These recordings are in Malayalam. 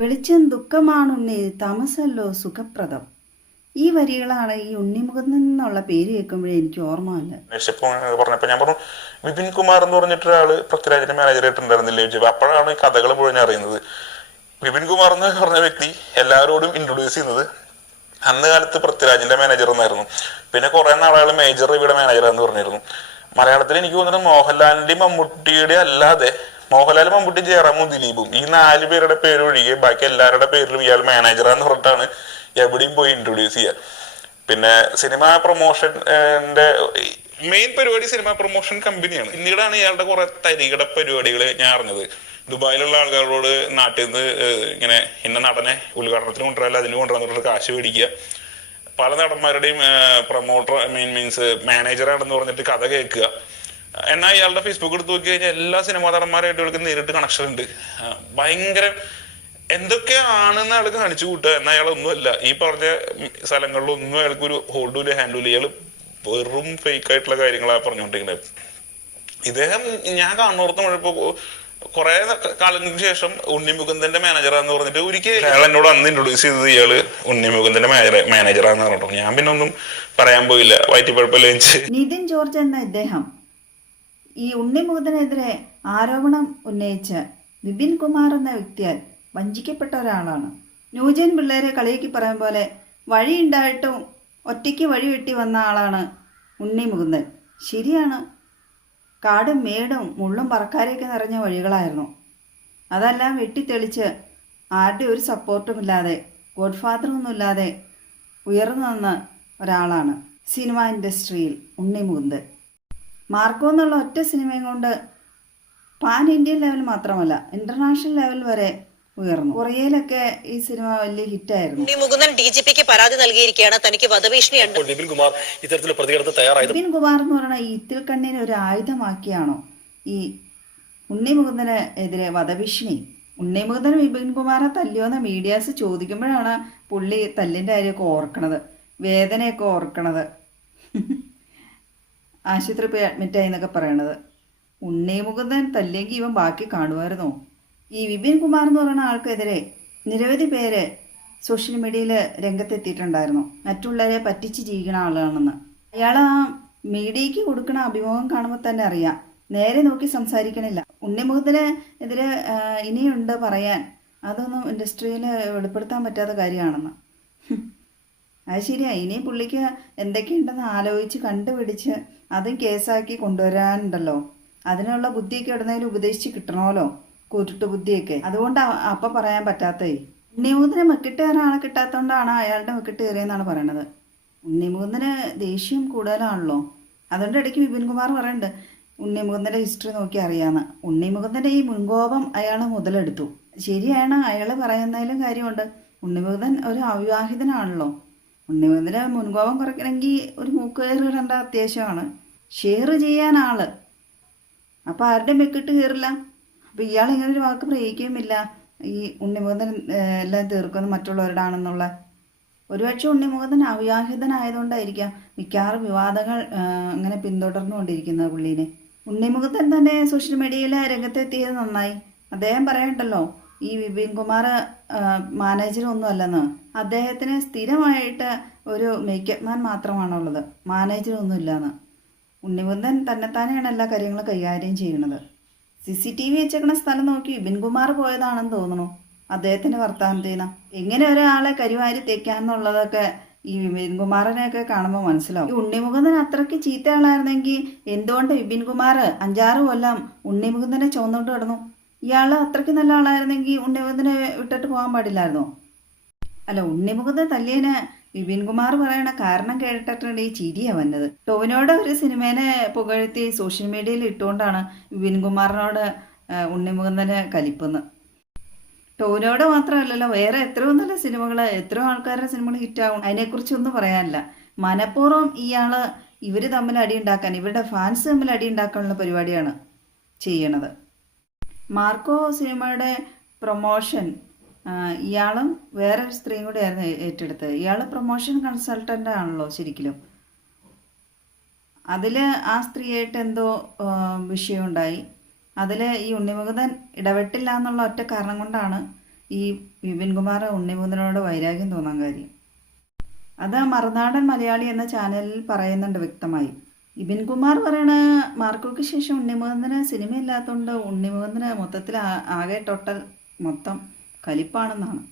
വെളിച്ചം ദുഃഖമാണുണ്ണി തമസല്ലോ സുഖപ്രദം. ഈ വരികളാണ് ഈ ഉണ്ണിമുഖം എന്നുള്ള പേര് കേൾക്കുമ്പോഴേ എനിക്ക് ഓർമ്മ വന്നത്. പറഞ്ഞപ്പോൾ ഞാൻ പറഞ്ഞു വിപിൻ കുമാർ എന്ന് പറഞ്ഞിട്ട് ഒരാൾ പൃഥ്വിരാജിന്റെ മാനേജറായിട്ട് ഉണ്ടായിരുന്നില്ലേ ചോദിച്ചപ്പോൾ അപ്പോഴാണ് ഈ കഥകൾ മുഴുവൻ അറിയുന്നത്. വിപിൻ കുമാർ എന്ന് പറഞ്ഞ വ്യക്തി എല്ലാവരോടും ഇൻട്രൊഡ്യൂസ് ചെയ്യുന്നത് അന്ന് കാലത്ത് പൃഥ്വിരാജിന്റെ മാനേജർ എന്നായിരുന്നു. പിന്നെ കുറെ നാളുകൾ മേജർ രവിയുടെ മാനേജറാന്ന് പറഞ്ഞിരുന്നു. മലയാളത്തിൽ എനിക്ക് തോന്നുന്നത് മോഹൻലാലിന്റെയും മമ്മൂട്ടിയുടെ അല്ലാതെ മോഹൻലാൽ മമ്മൂട്ടി ജയറാമും ദിലീപും. ഈ നാല് പേരുടെ പേര് ഒഴികെ ബാക്കി എല്ലാവരുടെ പേരിലും ഇയാൾ മാനേജറാന്ന് പറഞ്ഞിട്ടാണ് എവിടെയും പോയി ഇൻട്രൊഡ്യൂസ് ചെയ്യുക പിന്നെ സിനിമ പ്രൊമോഷന്റെ മെയിൻ പരിപാടി സിനിമ പ്രൊമോഷൻ കമ്പനിയാണ് പിന്നീടാണ് ഇയാളുടെ കുറെ തരികിട പരിപാടികൾ ഞാൻ അറിഞ്ഞത്. ദുബായിലുള്ള ആൾക്കാരോട് നാട്ടിൽ നിന്ന് ഇങ്ങനെ ഇന്ന നടനെ ഉദ്ഘാടനത്തിന് കൊണ്ടുവരാല്ല അതിന് കൊണ്ടുവന്നിട്ട് കാശ് മേടിക്കുക. പല നടന്മാരുടെയും പ്രൊമോട്ടർ മീൻ മീൻസ് മാനേജറാണെന്ന് പറഞ്ഞിട്ട് കഥ കേൾക്കുക. എന്നാൽ ഇയാളുടെ ഫേസ്ബുക്ക് എടുത്ത് നോക്കി കഴിഞ്ഞാൽ എല്ലാ സിനിമാ നടന്മാരായിട്ട് ഇവർക്ക് നേരിട്ട് കണക്ഷൻ ഉണ്ട്. ഭയങ്കര എന്തൊക്കെയാണെന്ന് അയാൾ കാണിച്ചു കൂട്ടുക. എന്നാൽ അയാൾ ഒന്നുമല്ല. ഈ പറഞ്ഞ സ്ഥലങ്ങളിലൊന്നും അയാൾക്ക് ഒരു ഹോൾഡും ഇല്ല ഹാൻഡും ഇല്ല. ഇയാൾ വെറും ഫേക്ക് ആയിട്ടുള്ള കാര്യങ്ങളാണ് പറഞ്ഞുകൊണ്ടിരിക്കുന്നത്. ഇദ്ദേഹം ഞാൻ കാണുന്നോർത്ത് ഇപ്പൊ കുറെ കാലത്തിന് ശേഷം ഉണ്ണിമുകുന്ദന്റെ മാനേജറാന്ന് പറഞ്ഞിട്ട് ഒരിക്കൽ അയാൾ എന്നോട് അന്ന് ഇൻട്രൊഡ്യൂസ് ചെയ്തത് ഇയാൾ ഉണ്ണിമുകുന്ദന്റെ മാനേജറാന്ന് പറഞ്ഞിട്ടുണ്ട് ഞാൻ പിന്നെ ഒന്നും പറയാൻ പോയില്ല. വയറ്റിപ്പഴപ്പല്ലേ നിതിൻ ജോർജ് എന്ന ഇദ്ദേഹം ഈ ഉണ്ണിമുഖത്തിനെതിരെ ആരോപണം ഉന്നയിച്ച് വിപിൻ കുമാർ എന്ന വ്യക്തിയാൽ വഞ്ചിക്കപ്പെട്ട ഒരാളാണ്. ന്യൂജൻ പിള്ളേരെ കളിയാക്കി പറയും പോലെ വഴിയുണ്ടായിട്ടും ഒറ്റയ്ക്ക് വഴി വെട്ടി വന്ന ആളാണ് ഉണ്ണി മുകുന്ദൻ ശരിയാണ്. കാടും മേടും മുള്ളും പറക്കാരെയൊക്കെ നിറഞ്ഞ വഴികളായിരുന്നു. അതെല്ലാം വെട്ടിത്തെളിച്ച് ആരുടെ ഒരു സപ്പോർട്ടും ഇല്ലാതെ ഗോഡ് ഫാദറൊന്നുമില്ലാതെ ഉയർന്നു വന്ന ഒരാളാണ് സിനിമ ഇൻഡസ്ട്രിയിൽ ഉണ്ണി മുകുന്ദൻ മാർക്കോ എന്നുള്ള ഒറ്റ സിനിമയും കൊണ്ട് പാൻ ഇന്ത്യൻ ലെവൽ മാത്രമല്ല ഇന്റർനാഷണൽ ലെവൽ വരെ ഉയർന്നു. കൊറിയയിലൊക്കെ ഈ സിനിമ വലിയ ഹിറ്റായിരുന്നു ഉണ്ണി മുകുന്ദൻ ഡി ജി പിക്ക് പരാതി നൽകിയിരിക്കുകയാണ്. തനിക്ക് വധഭീഷണിയുണ്ട്. ഇപ്പോൾ നിപിൻ കുമാർ ഇത്തരത്തിൽ പ്രതികരണത്തിന് തയ്യാറായത്? വിപിൻ കുമാർ എന്ന് പറയുന്ന ഈ ഇത്തിൽ കണ്ണിനെ ഒരു ആയുധമാക്കിയാണോ ഈ ഉണ്ണി മുകുന്ദന് എതിരെ വധഭീഷണി? ഉണ്ണി ഉണ്ണിമുകുന്ദൻ വിപിൻ കുമാറെ തല്ലിയോ എന്ന് മീഡിയാസ് ചോദിക്കുമ്പോഴാണ് പുള്ളി തല്ലിന്റെ കാര്യമൊക്കെ ഓർക്കണത്. വേദനയൊക്കെ ഓർക്കണത്. ആശുപത്രി പോയി അഡ്മിറ്റായി എന്നൊക്കെ പറയണത്. ഉണ്ണിമുകുന്ദൻ തല്ലെങ്കിൽ ഇവൻ ബാക്കി കാണുമായിരുന്നോ? ഈ വിപിൻ കുമാർ എന്ന് പറയുന്ന ആൾക്കെതിരെ നിരവധി പേര് സോഷ്യൽ മീഡിയയിൽ രംഗത്തെത്തിയിട്ടുണ്ടായിരുന്നു. മറ്റുള്ളവരെ പറ്റിച്ച് ജീവിക്കുന്ന ആളാണെന്ന്. അയാൾ ആ മീഡിയയ്ക്ക് കൊടുക്കുന്ന അഭിമുഖം കാണുമ്പോൾ തന്നെ അറിയാം. നേരെ നോക്കി സംസാരിക്കണില്ല. ഉണ്ണിമുഖത്തിന് എതിരെ ഇനിയുണ്ട് പറയാൻ. അതൊന്നും ഇൻഡസ്ട്രിയിൽ വെളിപ്പെടുത്താൻ പറ്റാത്ത കാര്യമാണെന്ന്. അത് ശരിയാണ് ഇനി പുള്ളിക്ക് എന്തൊക്കെയുണ്ടെന്ന് ആലോചിച്ച് കണ്ടുപിടിച്ച് അതും കേസാക്കി കൊണ്ടുവരാനുണ്ടല്ലോ. അതിനുള്ള ബുദ്ധിയൊക്കെ എവിടുന്നേലും ഉപദേശിച്ച് കിട്ടണമല്ലോ? കുരുട്ട് ബുദ്ധിയൊക്കെ. അതുകൊണ്ട് അപ്പം പറയാൻ പറ്റാത്തേ. ഉണ്ണിമുഖത്തിന് മെക്കിട്ട് കയറാൻ കിട്ടാത്തതുകൊണ്ടാണ് അയാളുടെ മെക്കിട്ട് കയറിയെന്നാണ് പറയണത്. ഉണ്ണിമുഖത്തിന് ദേഷ്യം കൂടുതലാണല്ലോ. അതുകൊണ്ട് ഇടയ്ക്ക് വിപിൻ കുമാർ പറയുന്നുണ്ട് ഉണ്ണിമുഖത്തിന്റെ ഹിസ്റ്ററി നോക്കി അറിയാമെന്ന് ഉണ്ണിമുഖത്തിന്റെ ഈ മുൻകോപം അയാൾ മുതലെടുത്തു. ശരിയാണ് അയാൾ പറയുന്നതിലും കാര്യമുണ്ട്. ഉണ്ണിമുഖതൻ ഒരു അവിവാഹിതനാണല്ലോ. ഉണ്ണിമുഖത്തിന്റെ മുൻകോപം കുറയ്ക്കണമെങ്കിൽ ഒരു മൂക്ക് കയറി ഇടേണ്ട അത്യാവശ്യമാണ്. ഷെയർ ചെയ്യാൻ ആൾ. അപ്പോൾ ആരുടെയും വെക്കിട്ട് കയറില്ല? അപ്പോൾ ഇയാൾ ഇങ്ങനെ ഒരു വാക്ക് പ്രയോഗിക്കുകയുമില്ല. ഈ ഉണ്ണിമുഖതൻ ഏഹ്, എല്ലാം തീർക്കുന്നത് മറ്റുള്ളവരുടെ ആണെന്നുള്ള ഒരുപക്ഷെ ഉണ്ണിമുഖതൻ അവിവാഹിതനായതുകൊണ്ടായിരിക്കാം മിക്കവാറും വിവാദങ്ങൾ അങ്ങനെ പിന്തുടർന്നുകൊണ്ടിരിക്കുന്നത് പുള്ളീനെ. ഉണ്ണിമുഖത്തൻ തന്നെ സോഷ്യൽ മീഡിയയിലെ രംഗത്തെത്തിയത് നന്നായി. അദ്ദേഹം പറയണ്ടല്ലോ ഈ വിപിൻ കുമാർ മാനേജറൊന്നും അല്ലെന്ന് അദ്ദേഹത്തിന് സ്ഥിരമായിട്ട് ഒരു മേക്കപ്പ് മാൻ മാത്രമാണുള്ളത്. മാനേജറൊന്നും ഇല്ലെന്ന് തന്നെ തന്നെത്താനെയാണ് എല്ലാ കാര്യങ്ങളും കൈകാര്യം ചെയ്യുന്നത്. സി സി ടി വി വെച്ചേക്കണ സ്ഥലം നോക്കി വിപിൻ കുമാർ പോയതാണെന്ന് തോന്നുന്നു അദ്ദേഹത്തിന്റെ വർത്തമാനത്തിൽ നിന്ന് എങ്ങനെ ഒരാളെ കരിവാരി തേക്കാന്നുള്ളതൊക്കെ ഈ വിപിൻ കുമാറിനെയൊക്കെ കാണുമ്പോൾ മനസ്സിലാവും. ഈ ഉണ്ണിമുകുന്ദൻ അത്രയ്ക്ക് ചീത്തയാളായിരുന്നെങ്കിൽ എന്തുകൊണ്ട് വിപിൻ കുമാർ അഞ്ചാറ് കൊല്ലം ഉണ്ണിമുകുന്ദനെ ചുവന്നുകൊണ്ട് കിടന്നു? ഇയാൾ അത്രയ്ക്ക് നല്ല ആളായിരുന്നെങ്കിൽ ഉണ്ണിമുകുന്ദനെ വിട്ടിട്ട് പോകാൻ പാടില്ലായിരുന്നോ? അല്ല ഉണ്ണിമുകുന്ദൻ തല്ലിയനെ വിപിൻ കുമാർ പറയണ കാരണം കേട്ടിട്ടുണ്ട് ഈ ചിരിയാ വന്നത്. ടോവിനോട് ഒരു സിനിമേനെ പുകഴ്ത്തി സോഷ്യൽ മീഡിയയിൽ ഇട്ടുകൊണ്ടാണ് വിപിൻ കുമാറിനോട് ഉണ്ണിമുകുന്ദന് കലിപ്പെന്ന്. ടോവിനോട് മാത്രമല്ലല്ലോ വേറെ എത്രയോ നല്ല സിനിമകൾ എത്രയോ ആൾക്കാരുടെ സിനിമകൾ ഹിറ്റാവും. അതിനെക്കുറിച്ചൊന്നും പറയാനില്ല. മനഃപൂർവം ഇയാൾ ഇവർ തമ്മിൽ അടിയുണ്ടാക്കാൻ ഇവരുടെ ഫാൻസ് തമ്മിൽ അടിയുണ്ടാക്കാനുള്ള പരിപാടിയാണ് ചെയ്യണത്. മാർക്കോ സിനിമയുടെ പ്രൊമോഷൻ ഇയാളും വേറൊരു സ്ത്രീയും കൂടി ആയിരുന്നു ഏറ്റെടുത്തത്. ഇയാൾ പ്രൊമോഷൻ കൺസൾട്ടന്റ് ആണല്ലോ ശരിക്കും അതിൽ ആ സ്ത്രീയായിട്ട് എന്തോ വിഷയം വിഷയമുണ്ടായി. അതിൽ ഈ ഉണ്ണിമുകുതൻ ഇടപെട്ടില്ല എന്നുള്ള ഒറ്റ കാരണം കൊണ്ടാണ് ഈ വിപിൻ കുമാർ ഉണ്ണിമുകുന്ദനോട് വൈരാഗ്യം തോന്നാൻ കാര്യം. അത് മറുനാടൻ മലയാളി എന്ന ചാനലിൽ പറയുന്നുണ്ട് വ്യക്തമായി. വിപിൻ കുമാർ പറയണ മാർക്കോക്ക് ശേഷം ഉണ്ണിമുകുന്ദന് സിനിമയില്ലാത്തതുകൊണ്ട് ഉണ്ണിമുകുന്ദന് മൊത്തത്തിൽ ആകെ ടോട്ടൽ മൊത്തം കലിപ്പാണെന്നാണ്.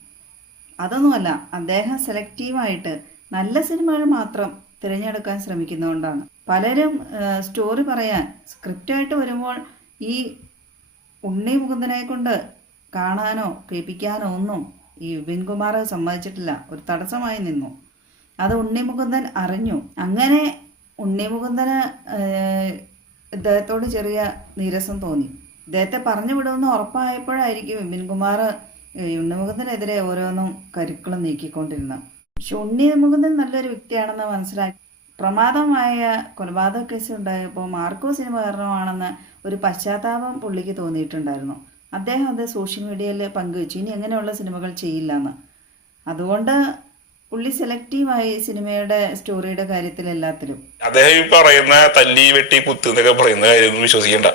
അതൊന്നുമല്ല അദ്ദേഹം സെലക്റ്റീവായിട്ട് നല്ല സിനിമകൾ മാത്രം തിരഞ്ഞെടുക്കാൻ ശ്രമിക്കുന്നതുകൊണ്ടാണ്. പലരും സ്റ്റോറി പറയാൻ സ്ക്രിപ്റ്റായിട്ട് വരുമ്പോൾ ഈ ഉണ്ണി മുകുന്ദനെ കൊണ്ട് കാണാനോ കേൾപ്പിക്കാനോ ഒന്നും ഈ വിൻകുമാർ സമ്മതിച്ചിട്ടില്ല. ഒരു തടസ്സമായി നിന്നു. അത് ഉണ്ണി മുകുന്ദൻ അറിഞ്ഞു. അങ്ങനെ ഉണ്ണി മുകുന്ദന് ഇദ്ദേഹത്തോട് ചെറിയ നീരസം തോന്നി. ഇദ്ദേഹത്തെ പറഞ്ഞു വിടുമെന്ന് ഉറപ്പായപ്പോഴായിരിക്കും വിമിൻകുമാർ ഉണ്ണിമുകുന്ദനെതിരെ ഓരോന്നും കരുക്കളും നീക്കിക്കൊണ്ടിരുന്നത്. പക്ഷെ ഉണ്ണി മുകുന്ദൻ നല്ലൊരു വ്യക്തിയാണെന്ന് മനസ്സിലാക്കി. പ്രമാദമായ കൊലപാതക കേസ് ഉണ്ടായപ്പോൾ മാർക്കോ സിനിമ കാരണമാണെന്ന് ഒരു പശ്ചാത്താപം പുള്ളിക്ക് തോന്നിയിട്ടുണ്ടായിരുന്നു. അദ്ദേഹം അത് സോഷ്യൽ മീഡിയയിൽ പങ്കുവച്ചു. ഇനി എങ്ങനെയുള്ള സിനിമകൾ ചെയ്യില്ല എന്ന്. അതുകൊണ്ട് പുള്ളി സെലക്റ്റീവായി സിനിമയുടെ സ്റ്റോറിയുടെ കാര്യത്തിൽ എല്ലാത്തിലും. അദ്ദേഹം ഈ പറയുന്ന തല്ലി വെട്ടി കുത്ത് എന്നൊക്കെ പറയുന്ന കാര്യമൊന്നും വിശ്വസിക്കണ്ട.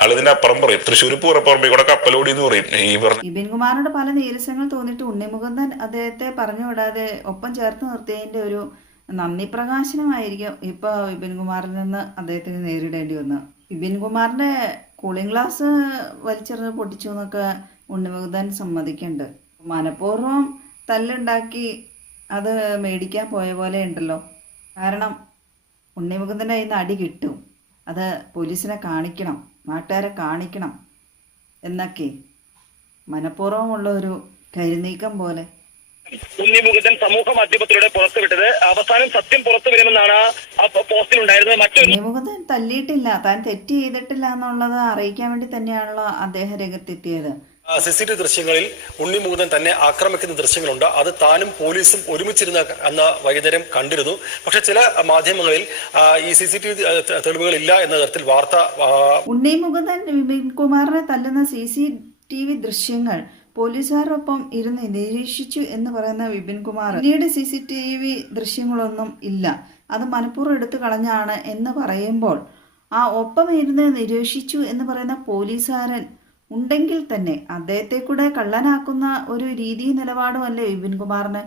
ആളിതിന്റെ അപ്പുറം പറയും തൃശ്ശൂർ പൂരപ്പുറമ്പേ കൂടെ കപ്പലോടി എന്ന് പറയും. ഈ പറഞ്ഞ വിപിൻ കുമാറിനോട് പല നീരസങ്ങൾ തോന്നിയിട്ട് ഉണ്ണിമുകുന്ദൻ അദ്ദേഹത്തെ പറഞ്ഞു വിടാതെ ഒപ്പം ചേർത്ത് നിർത്തിയതിന്റെ ഒരു നന്ദി പ്രകാശനമായിരിക്കും ഇപ്പൊ വിപിൻ കുമാറിൽ നിന്ന് അദ്ദേഹത്തിന് നേരിടേണ്ടി വന്നത് വിപിൻ കുമാറിന്റെ കൂളിംഗ് ഗ്ലാസ് വലിച്ചെറിഞ്ഞ് പൊട്ടിച്ചു എന്നൊക്കെ ഉണ്ണിമുകുന്ദൻ സമ്മതിക്കുന്നുണ്ട്. മനഃപൂർവം തല്ലുണ്ടാക്കി അത് മേടിക്കാൻ പോയ പോലെ ഉണ്ടല്ലോ. കാരണം ഉണ്ണിമുകുന്ദന്റെ കയ്യിൽ നിന്ന് അടി കിട്ടും. അത് പോലീസിനെ കാണിക്കണം നാട്ടുകാരെ കാണിക്കണം എന്നൊക്കെ മനഃപൂർവമുള്ള ഒരു കരുനീക്കം പോലെ. ഉണ്ണിമുകുന്ദൻ സമൂഹ മാധ്യമത്തിലൂടെ പുറത്തുവിട്ടത് അവസാനം സത്യം പുറത്തു വരുമെന്നാണ് ആ പോസ്റ്റിൽ ഉണ്ടായിരുന്നത്. മറ്റൊരു ഉണ്ണിമുകുന്ദൻ തല്ലിയിട്ടില്ല. താൻ തെറ്റ് ചെയ്തിട്ടില്ല എന്നുള്ളത് അറിയിക്കാൻ വേണ്ടി തന്നെയാണല്ലോ അദ്ദേഹം രംഗത്തെത്തിയത്. സി സി ടി ദൃശ്യങ്ങളിൽ ഉണ്ണിമുകുന്ദൻ തന്നെ ആക്രമിക്കുന്ന ദൃശ്യങ്ങളുണ്ട്. അത് താനും പോലീസും ഒരുമിച്ചിരുന്ന അന്ന് വൈകുന്നേരം കണ്ടിരുന്നു. പക്ഷെ ചില മാധ്യമങ്ങളിൽ ഈ സി സി ടി വി തെളിവുകൾ ഇല്ല എന്ന തരത്തിൽ വാർത്ത ആ, ഉണ്ണി മുകുന്ദൻ വിപിൻ കുമാറിനെ തല്ലുന്ന സി സി ടി വി ദൃശ്യങ്ങൾ പോലീസുകാരോടൊപ്പം ഇരുന്ന് നിരീക്ഷിച്ചു എന്ന് പറയുന്ന വിപിൻ കുമാർ പിന്നീട് സി സി ടി വി ദൃശ്യങ്ങളൊന്നും ഇല്ല. അത് മനഃപൂർവം എടുത്തു കളഞ്ഞാണ് എന്ന് പറയുമ്പോൾ ആ ഒപ്പം ഇരുന്ന് നിരീക്ഷിച്ചു എന്ന് പറയുന്ന പോലീസുകാരൻ ഉണ്ടെങ്കിൽ തന്നെ അദ്ദേഹത്തെ കൂടെ കള്ളനാക്കുന്ന ഒരു രീതി നിലപാടും അല്ലേ വിപിൻ കുമാറിന്?